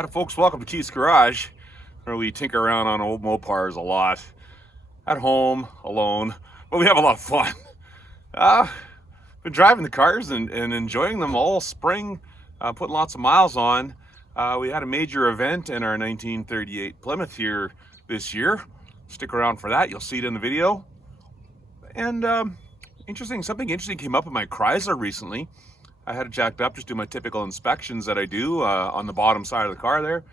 Hi folks, welcome to Keith's Garage, where we tinker around on old Mopars a lot, at home, alone, but we have a lot of fun. Been driving the cars and enjoying them all spring, putting lots of miles on. We had a major event in our 1938 Plymouth here this year. Stick around for that, you'll see it in the video. And something interesting came up in my Chrysler recently. I had it jacked up, just do my typical inspections that I do on the bottom side of the car there.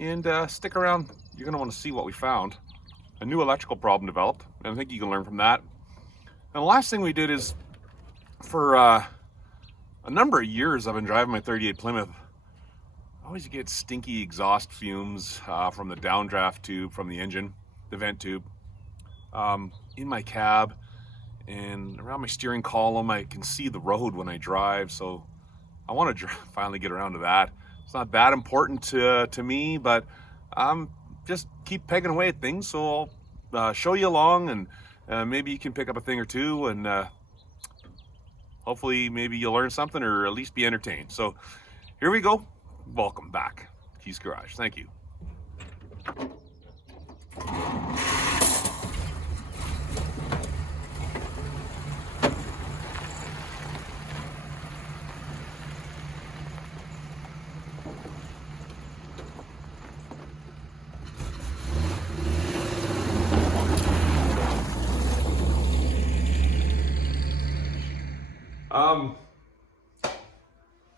And stick around, you're gonna wanna see what we found. A new electrical problem developed, and I think you can learn from that. And the last thing we did is, for a number of years I've been driving my 38 Plymouth. I always get stinky exhaust fumes from the downdraft tube, from the engine, the vent tube, in my cab. And around my steering column, I can see the road when I drive, so I want to finally get around to that. It's not that important to me, but just keep pegging away at things, so I'll show you along, and maybe you can pick up a thing or two, and hopefully maybe you'll learn something or at least be entertained. So here we go. Welcome back, Keith's Garage. Thank you.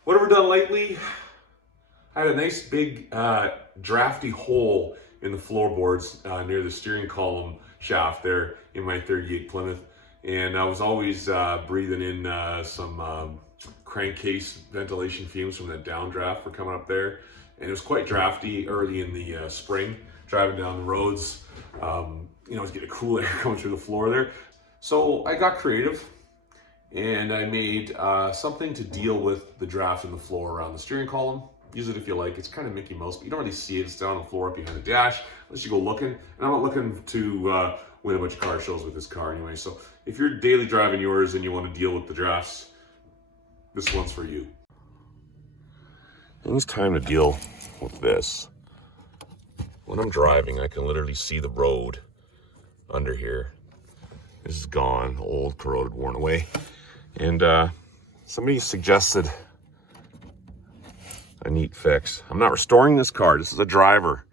What have we done lately? I had a nice big drafty hole in the floorboards near the steering column shaft there in my 38 Plymouth, and I was always breathing in some crankcase ventilation fumes from that downdraft for coming up there, and it was quite drafty early in the spring driving down the roads. I was getting cool air coming through the floor there, so I got creative. And I made something to deal with the draft in the floor around the steering column. Use it if you like. It's kind of Mickey Mouse, but you don't really see it. It's down on the floor up behind the dash, unless you go looking. And I'm not looking to win a bunch of car shows with this car anyway. So if you're daily driving yours and you want to deal with the drafts, this one's for you. And it's time to deal with this. When I'm driving, I can literally see the road under here. This is gone, old, corroded, worn away. And somebody suggested a neat fix. I'm not restoring this car, this is a driver.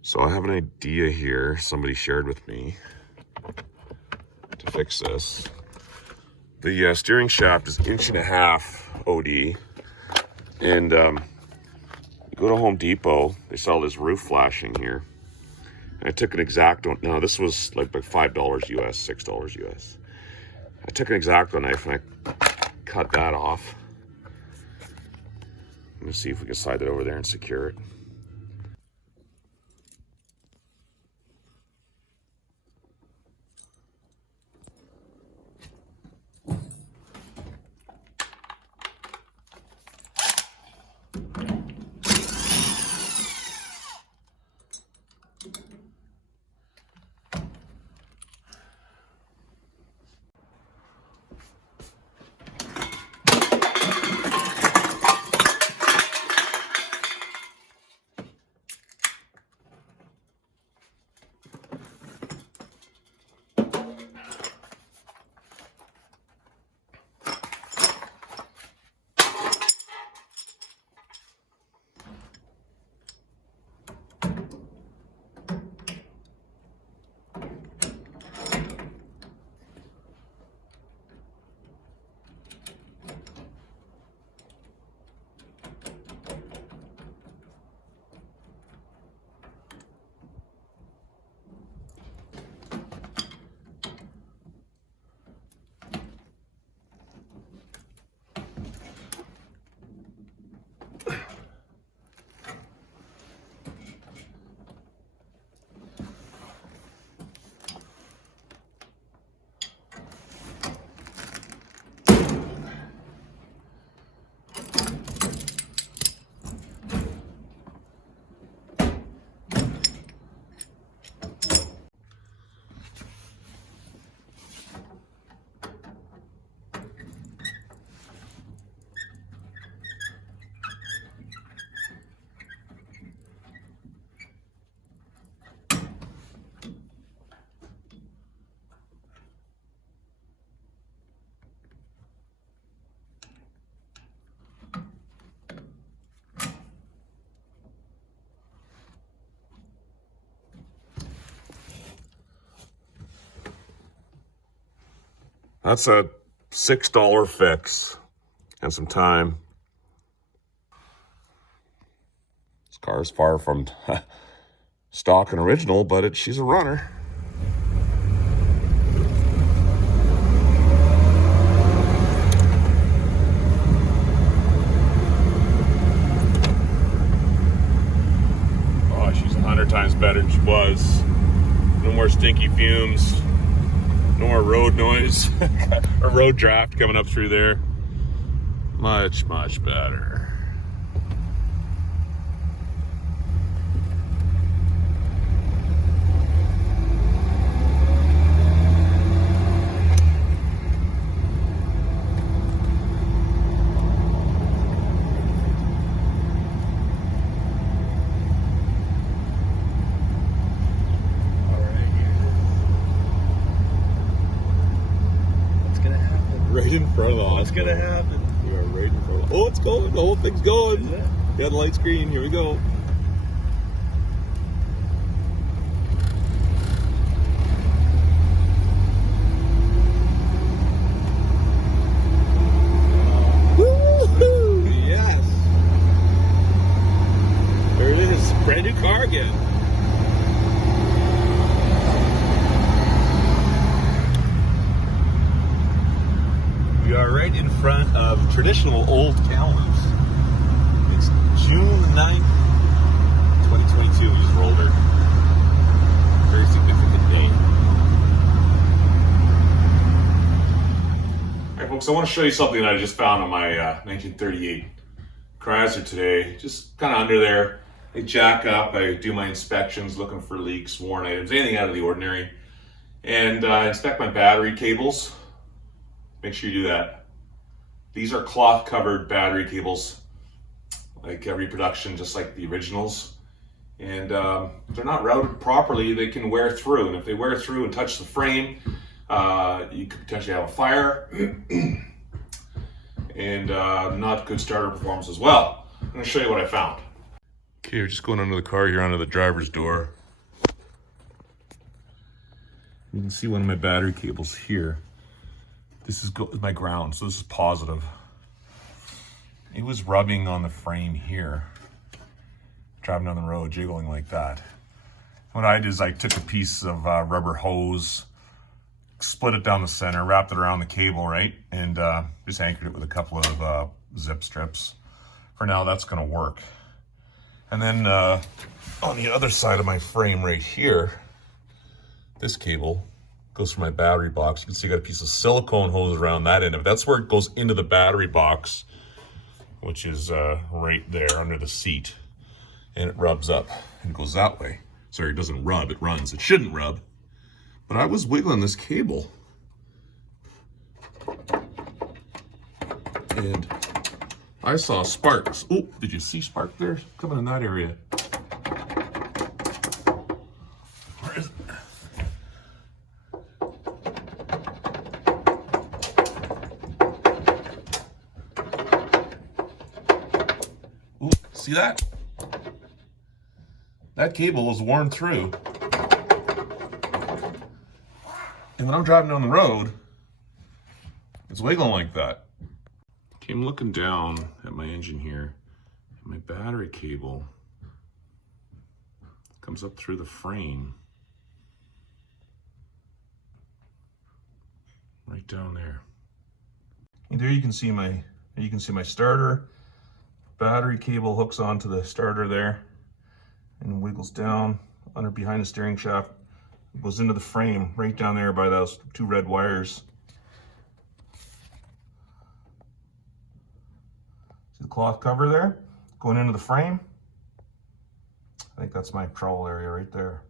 So I have an idea here, somebody shared with me, to fix this. The steering shaft is 1.5 OD. And go to Home Depot, they sell this roof flashing here. And I took an X-Acto, now this was like $5 US, $6 US. I took an X-Acto knife and I cut that off. Let me see if we can slide that over there and secure it. That's a $6 fix and some time. This car is far from stock and original, but she's a runner. Oh, she's 100 times better than she was. No more stinky fumes. No more road noise. A road draft coming up through there. Much, much better. Right in front of us. What's gonna happen? We are right in front of us. Oh, it's going. The whole thing's going. Yeah, the light's green. Here we go. Woo-hoo! Yes. There it is. Brand new car again. We are right in front of traditional old Kamloops. It's June 9th, 2022. We just rolled her. Very significant day. Alright folks, I want to show you something that I just found on my 1938 Chrysler today. Just kind of under there. I jack up, I do my inspections, looking for leaks, worn items, anything out of the ordinary. And inspect my battery cables. Make sure you do that. These are cloth covered battery cables, like every production, just like the originals. And if they're not routed properly, they can wear through. And if they wear through and touch the frame, you could potentially have a fire and not good starter performance as well. I'm gonna show you what I found. Okay, we're just going under the car here, under the driver's door. You can see one of my battery cables here. This is my ground, so this is positive. It was rubbing on the frame here, driving down the road, jiggling like that. What I did is I took a piece of rubber hose, split it down the center, wrapped it around the cable, right? And just anchored it with a couple of zip strips. For now, that's gonna work. And then on the other side of my frame right here, this cable goes for my battery box. You can see I got a piece of silicone hose around that end of it. That's where it goes into the battery box, which is right there under the seat. And it rubs up and it goes that way. Sorry, it doesn't rub, it runs. It shouldn't rub. But I was wiggling this cable. And I saw sparks. Oh, did you see spark there? Coming in that area. Where is it? Ooh, see that? That cable is worn through. And when I'm driving down the road, it's wiggling like that. Okay, I'm looking down at my engine here. My battery cable comes up through the frame. Right down there. And there you can see my starter. Battery cable hooks onto the starter there and wiggles down under behind the steering shaft. It goes into the frame right down there by those two red wires. See the cloth cover there going into the frame? I think that's my control area right there.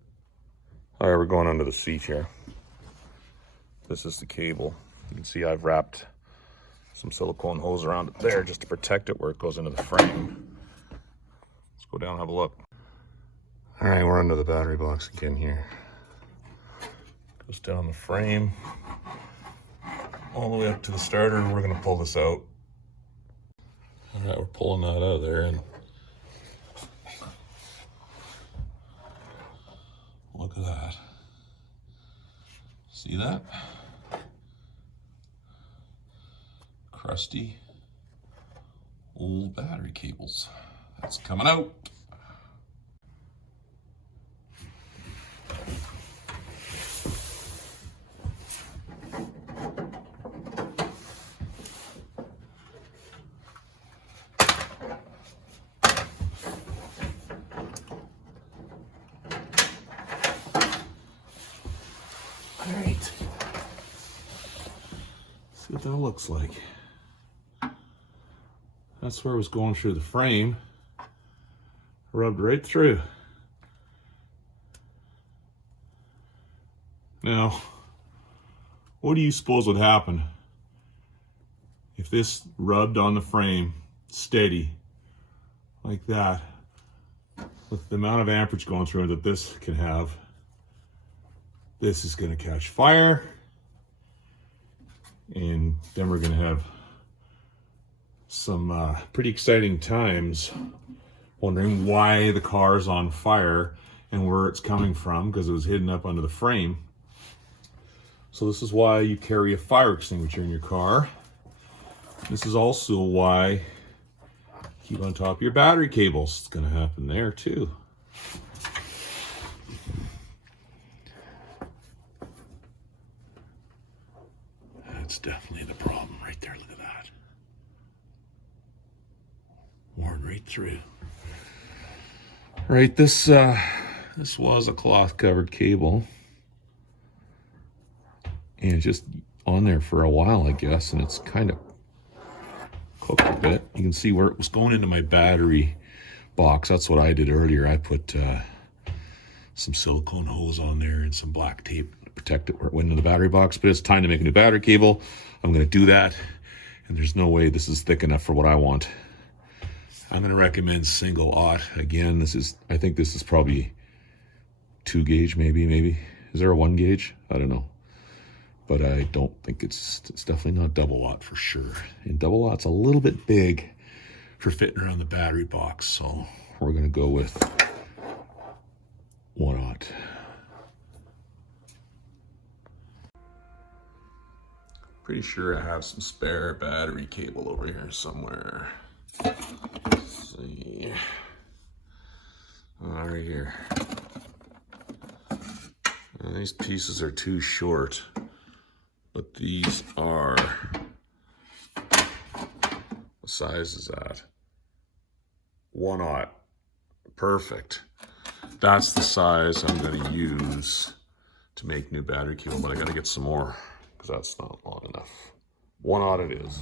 All right, we're going under the seat here. This is the cable. You can see I've wrapped some silicone hose around it there just to protect it where it goes into the frame. Let's go down and have a look. All right, we're under the battery box again here. Goes down the frame, all the way up to the starter, and we're gonna pull this out. All right, we're pulling that out of there, and look at that. See that? trusty old battery cables. That's coming out. All right. See what that looks like. That's where it was going through the frame. Rubbed right through. Now, what do you suppose would happen if this rubbed on the frame steady like that, with the amount of amperage going through it that this can have? This is going to catch fire, and then we're going to have some pretty exciting times wondering why the car is on fire and where it's coming from, because it was hidden up under the frame. So this is why you carry a fire extinguisher in your car. This is also why you keep on top of your battery cables. It's going to happen there too. That's definitely the problem right there. Look at that. Worn right through. Right, this was a cloth covered cable, and it's just on there for a while, I guess, and it's kind of cooked a bit. You can see where it was going into my battery box. That's what I did earlier. I put some silicone hose on there and some black tape to protect it where it went into the battery box. But it's time to make a new battery cable. I'm going to do that, and there's no way this is thick enough for what I want. I'm going to recommend single aught. Again, I think this is probably 2 gauge, maybe. Is there a 1 gauge? I don't know. But I don't think it's definitely not double aught for sure. And double aught's a little bit big for fitting around the battery box, so we're going to go with 1 aught. Pretty sure I have some spare battery cable over here somewhere. Let's see. Right here. And these pieces are too short, but these are, what size is that? 1 aught. Perfect. That's the size I'm going to use to make new battery cable, but I got to get some more because that's not long enough. 1 aught it is.